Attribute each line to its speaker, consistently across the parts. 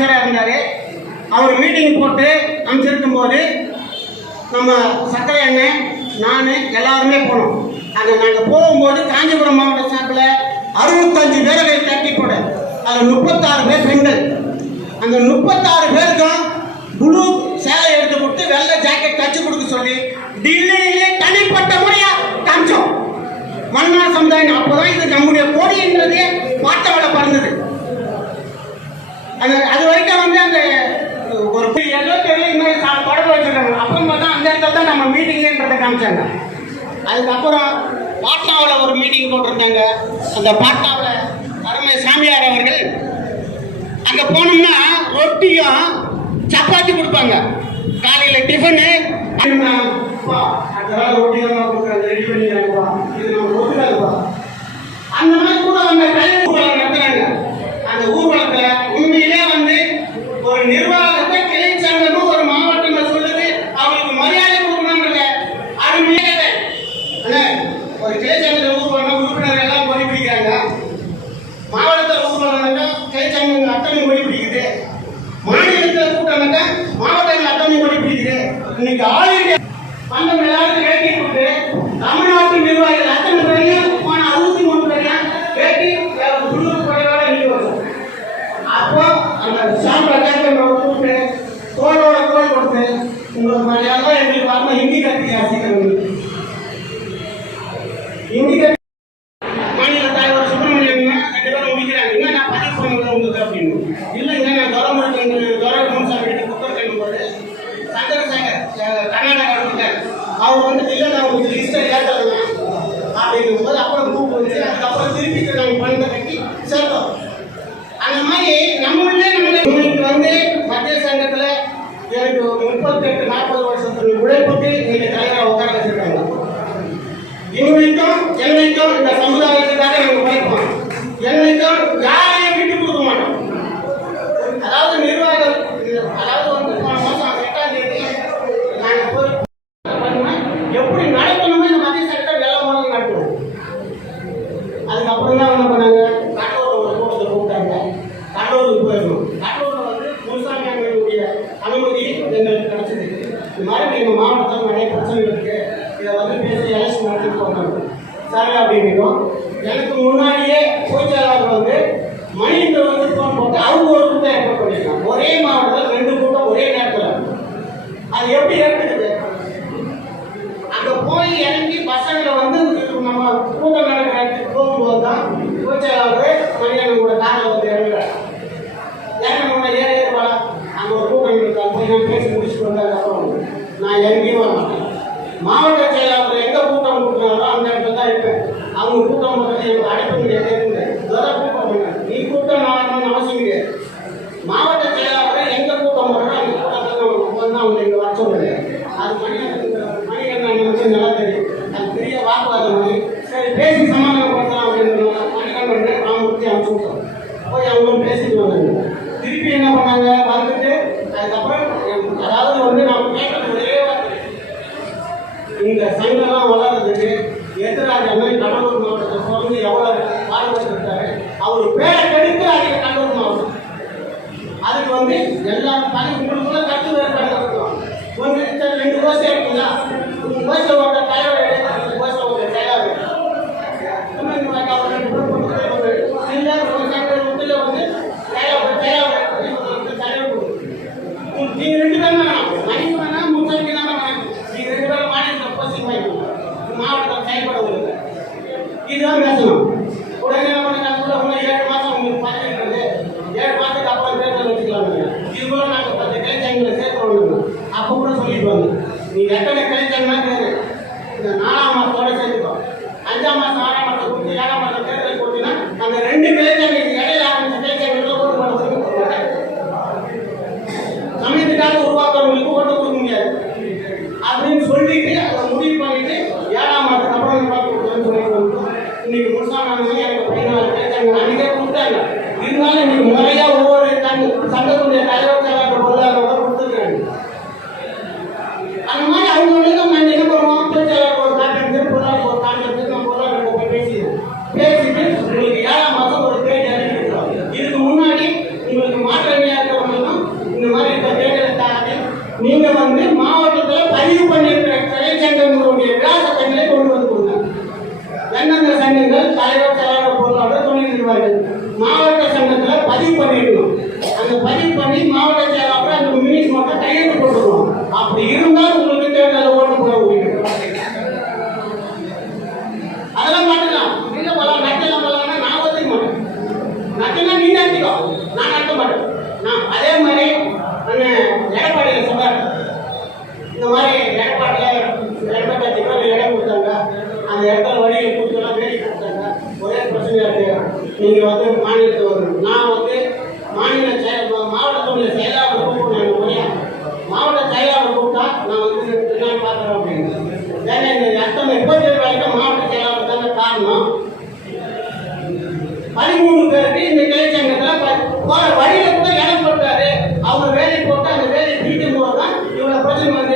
Speaker 1: அமைச்சராக இருந்தார் அவர் மீட்டிங் போட்டு அமைச்சிருக்கும் போது நம்ம சக்கரை அண்ணன் நான் எல்லாருமே போனோம். அங்கே நாங்கள் போகும்போது காஞ்சிபுரம் மாவட்ட சார்பில் அறுபத்தஞ்சு பேரை தட்டி போட அதில் முப்பத்தாறு பேர் பெண்கள். அந்த முப்பத்தாறு பேருக்கும் புளு சேலை எடுத்து கொடுத்து வெள்ளை ஜாக்கெட் தச்சு கொடுக்க சொல்லி டில்லியிலே தனிப்பட்ட முறையாக காமிச்சோம். மன்னார் சமுதாயம் அப்போதான் இது நம்முடைய கோடின்றது பார்த்தவளை பறந்தது. அது அது வரைக்கும் வந்து அந்த ஒரு ஏதோ தெரியல இன்னும் தொடர்பு வச்சுருக்காங்க. அப்புறம் பார்த்தா அந்த இடத்துல தான் நம்ம மீட்டிங்ன்றதை காமிச்சாங்க. அதுக்கப்புறம் பாட்னாவில் ஒரு மீட்டிங் போட்டிருந்தாங்க. அந்த பாட்னாவில் அருமை சாமியார் அவர்கள். அங்கே போனோம்னா ரொட்டியும் சப்பாத்தி கொடுப்பாங்க. காலையில் டிஃபனு அந்த மாதிரி கூட அவங்க கல்வி ஊர்வலம் நடத்துறாங்க. அந்த ஊர்வலத்தை যে அவங்க வந்து இல்லை நான் உங்களுக்கு ரிஜிஸ்டர் ஏற்ற அப்படின்னு போது அப்புறம் எங்களுக்கு கிடச்சிது. இந்த மாதிரி எங்கள் மாவட்டத்தில் நிறைய பிரச்சனை இருக்குது இதை வந்து பேசி எலெக்ஷன் நடத்திட்டு போகிறாங்க சார் அப்படிங்கிறோம். எனக்கு முன்னாடியே para demais.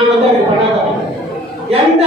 Speaker 1: நான் வந்து அதை பண்ணாத. எந்த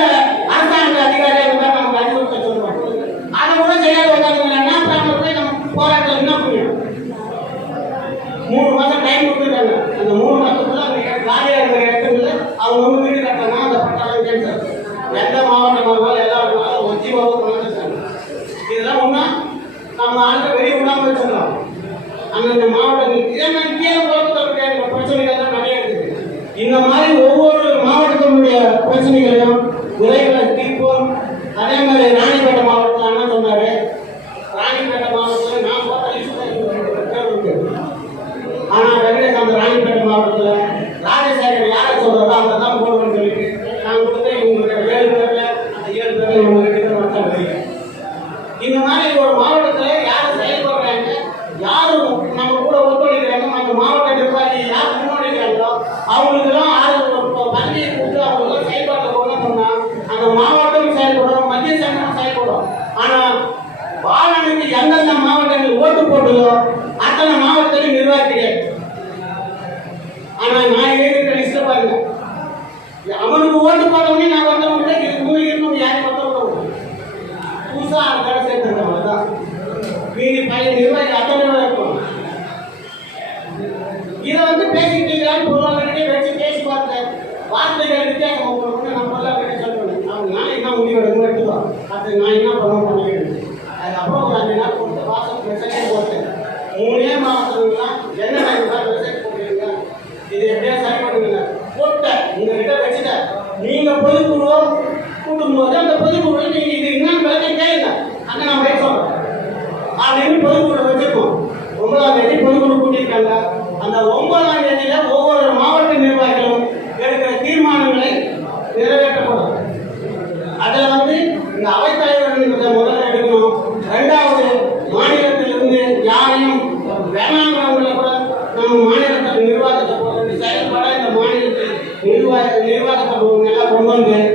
Speaker 1: வீடியோ நான் என்ன பண்ண பண்ணிக்கிறேன்? அதுக்கப்புறம் ஒரு அஞ்சு நாள் கொடுத்து போட்டேன் மூணே மாதத்துலன்னா தான் மெசேஜ் போட்டுருங்க இது எப்படியா சரி பண்ணுங்க போட்டேன். உங்ககிட்ட வச்சுட்டேன். நீங்கள் பொதுக்குழுவோம் கூட்டும்போது அந்த பொதுக்குழுவில் நீங்கள் இது என்னன்னு விளக்க கேளுங்க. நான் பேச சொல்கிறேன் அப்படின்னு பொதுக்குழு வச்சுருக்கோம். ஒன்பதாம் தேதி பொதுக்குழு கூட்டியிருக்காங்க. அந்த ஒன்பதாம் ಹೋಗಿ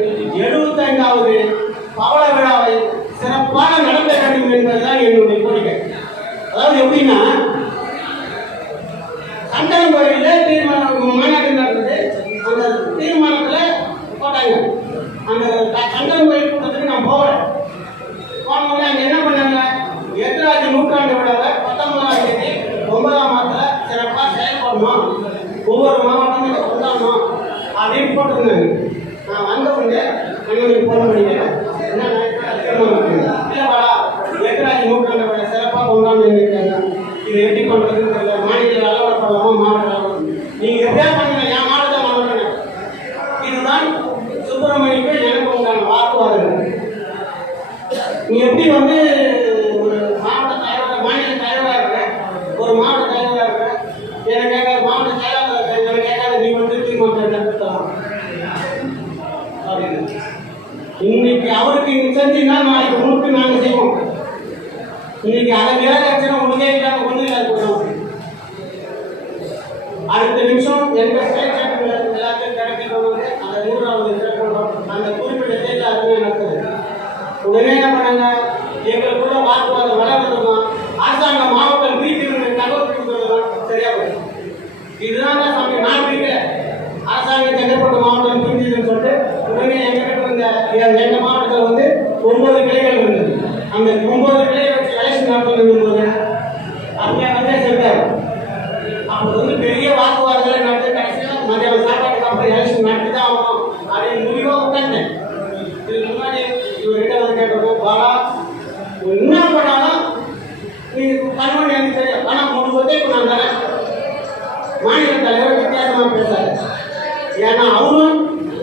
Speaker 1: ஏன்னா அவரும்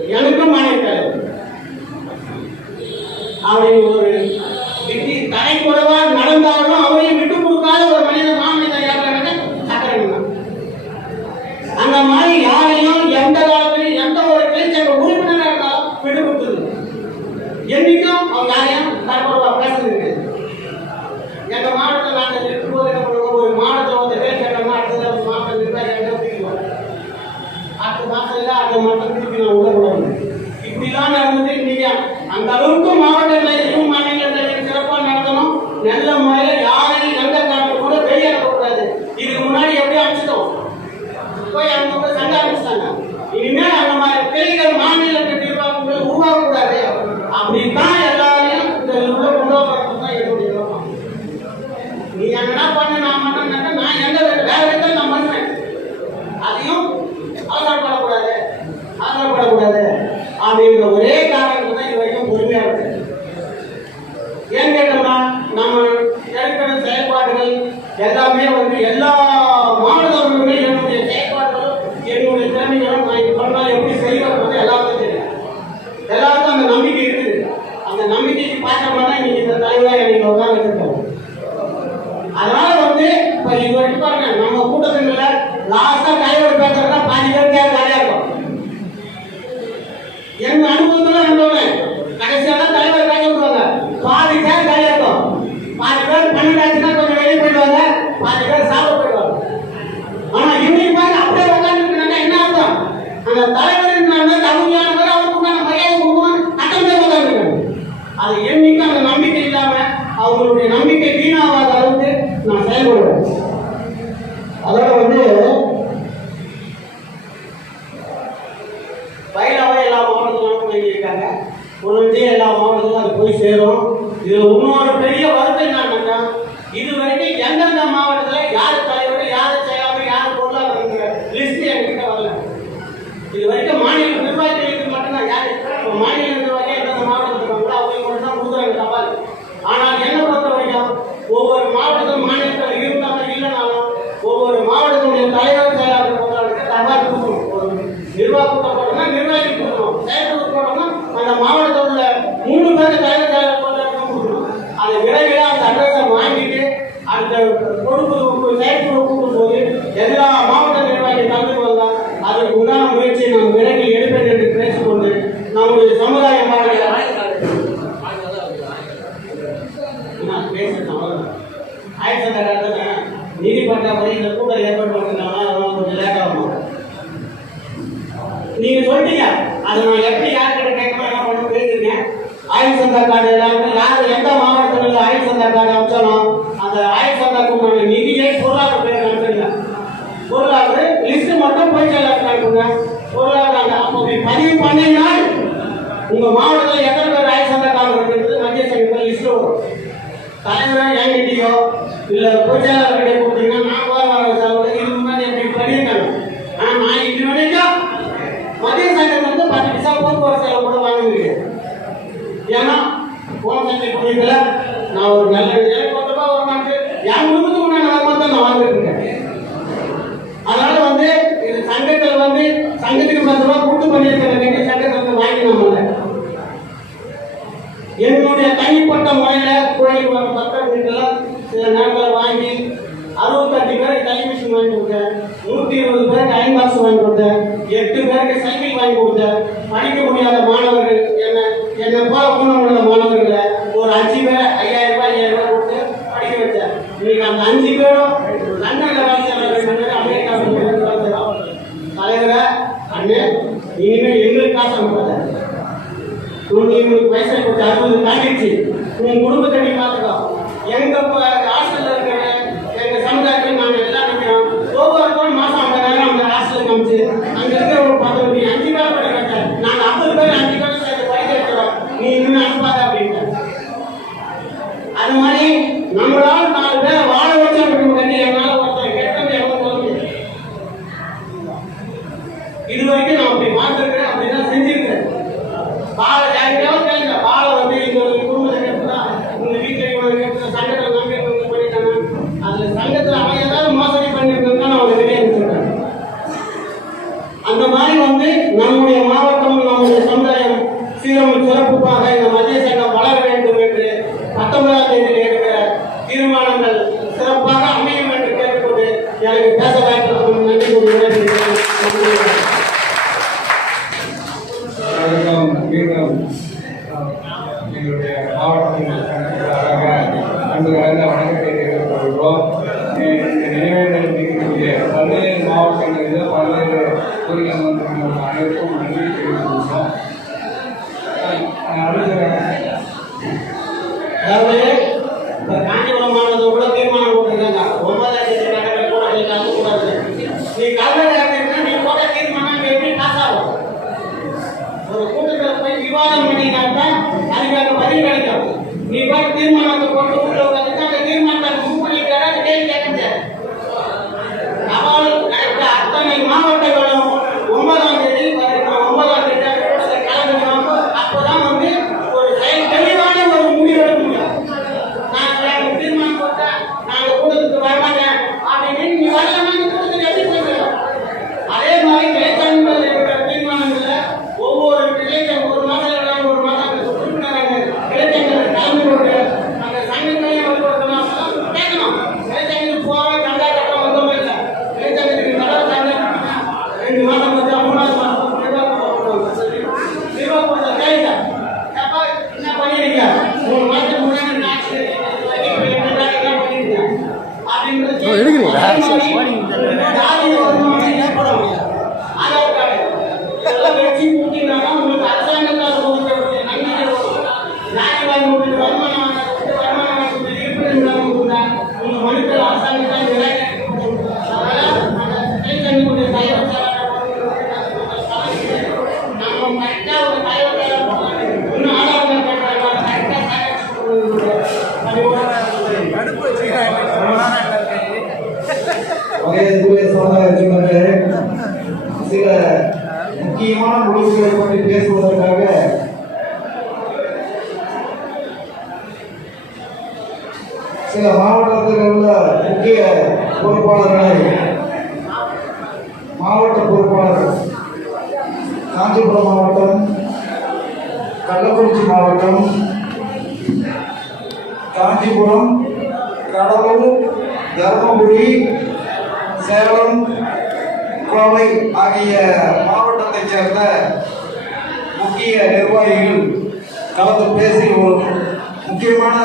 Speaker 1: எனக்கும் மனைவி அவர் ஒரு ఉంది పది பெரிய பற்றி இந்த கூட்டம் ஏற்பாடு கொஞ்சம் லேட் ஆகும் நீங்க சொல்லிட்டீங்க. அதை நான் எப்படி யார்கிட்ட கேட்கணும் என்ன பண்ணி பேசிருக்கேன் ஆயுள் சந்தா கார்டு எல்லாருக்கும் யார் எந்த மாவட்டத்தில் உள்ள ஆயுள் சந்தா கார்டு அமைச்சாலும் அந்த ஆயுள் சந்தாக்கு நிதியை பொருளாதார பேர் அனுப்பிடுங்க பொருளாதார லிஸ்ட் மட்டும் போய் எல்லாருக்கும் அனுப்புங்க? பொருளாதார அப்போ பதிவு பண்ணினா உங்க மாவட்டத்தில் எத்தனை பேர் ஆயுள் சந்தா கார்டு இருக்கிறது மத்திய சங்கத்தில் லிஸ்ட் வரும். தலைவராக ஏன் இல்லை பொருளாதார ஏன்னா போன சட்டை பண்ணிருக்கல நான் ஒரு நல்ல தலைவரை அண்ணன் இனிமேல் எங்களுக்கு காசு அனுப்பாத. உங்களுக்கு இவங்களுக்கு வயசு இப்போ அறுபது தாண்டிடுச்சு உன் குடும்பத்தை நீ பார்த்துக்கோ. எங்க ஹாஸ்டல்ல இருக்கிற எங்க சமுதாயத்தில் நாங்கள் எல்லாம் நிற்கிறோம் ஒவ்வொரு கோடி மாசம் ஐம்பதாயிரம் அந்த ஹாஸ்டலுக்கு அமைச்சு அங்கே இருக்கிற அந்த மாதிரி வந்து நம்முடைய மாவட்டம் நம்முடைய சமுதாயம் சீரம் சிறப்புக்காக
Speaker 2: কি মনে முக்கிய நிர்வாகிகள் கலந்து பேசி ஒரு முக்கியமான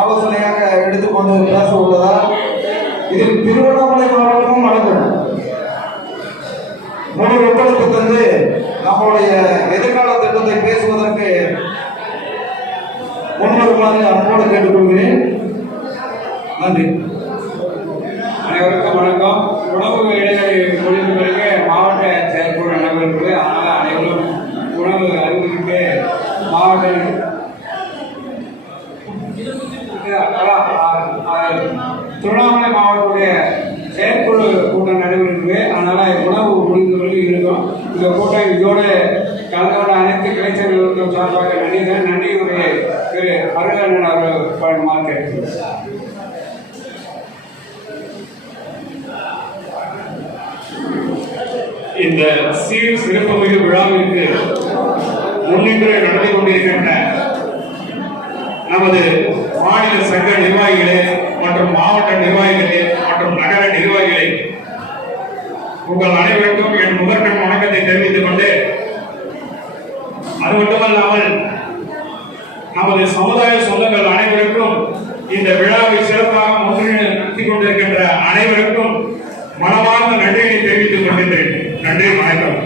Speaker 2: ஆலோசனையாக எடுத்துக்கொண்டு பேச உள்ளதால் இதில் திருவண்ணாமலை மாவட்டமும் நடக்கும். முழு ஒத்துழைப்பு தந்து நம்மளுடைய எதிர்கால திட்டத்தை பேசுவதற்கு முன்வருமாறு அன்போடு கேட்டுக்கொள்கிறேன். நன்றி.
Speaker 3: அனைவருக்கும் வணக்கம். உணவு இந்த கூட்டம் இதோடு கலந்தோட அனைத்து கலைஞர்களுக்கும் சார்பாக நன்றி நன்றி உடைய திரு அருகண்ணன் அவர்கள் பழக்கமாக கேட்கிறேன்
Speaker 4: இந்த சீர் சிறப்புமிகு விழாவிற்கு முன்னின்று நடந்து கொண்டிருக்கின்ற நமது மாநில சங்க நிர்வாகிகளே மற்றும் மாவட்ட நிர்வாகிகளே மற்றும் நகர நிர்வாகிகளே உங்கள் அனைவருக்கும் என் முதற்கண் வணக்கத்தை தெரிவித்துக் கொண்டு அது மட்டுமல்லாமல் நமது சமுதாய சொந்தங்கள் அனைவருக்கும் இந்த விழாவை சிறப்பாக முன்னிலை நடத்தி கொண்டிருக்கின்ற அனைவருக்கும் மனமார்ந்த நன்றியை தெரிவித்துக் கொண்டிருக்கிறேன் நன்றி வணக்கம்.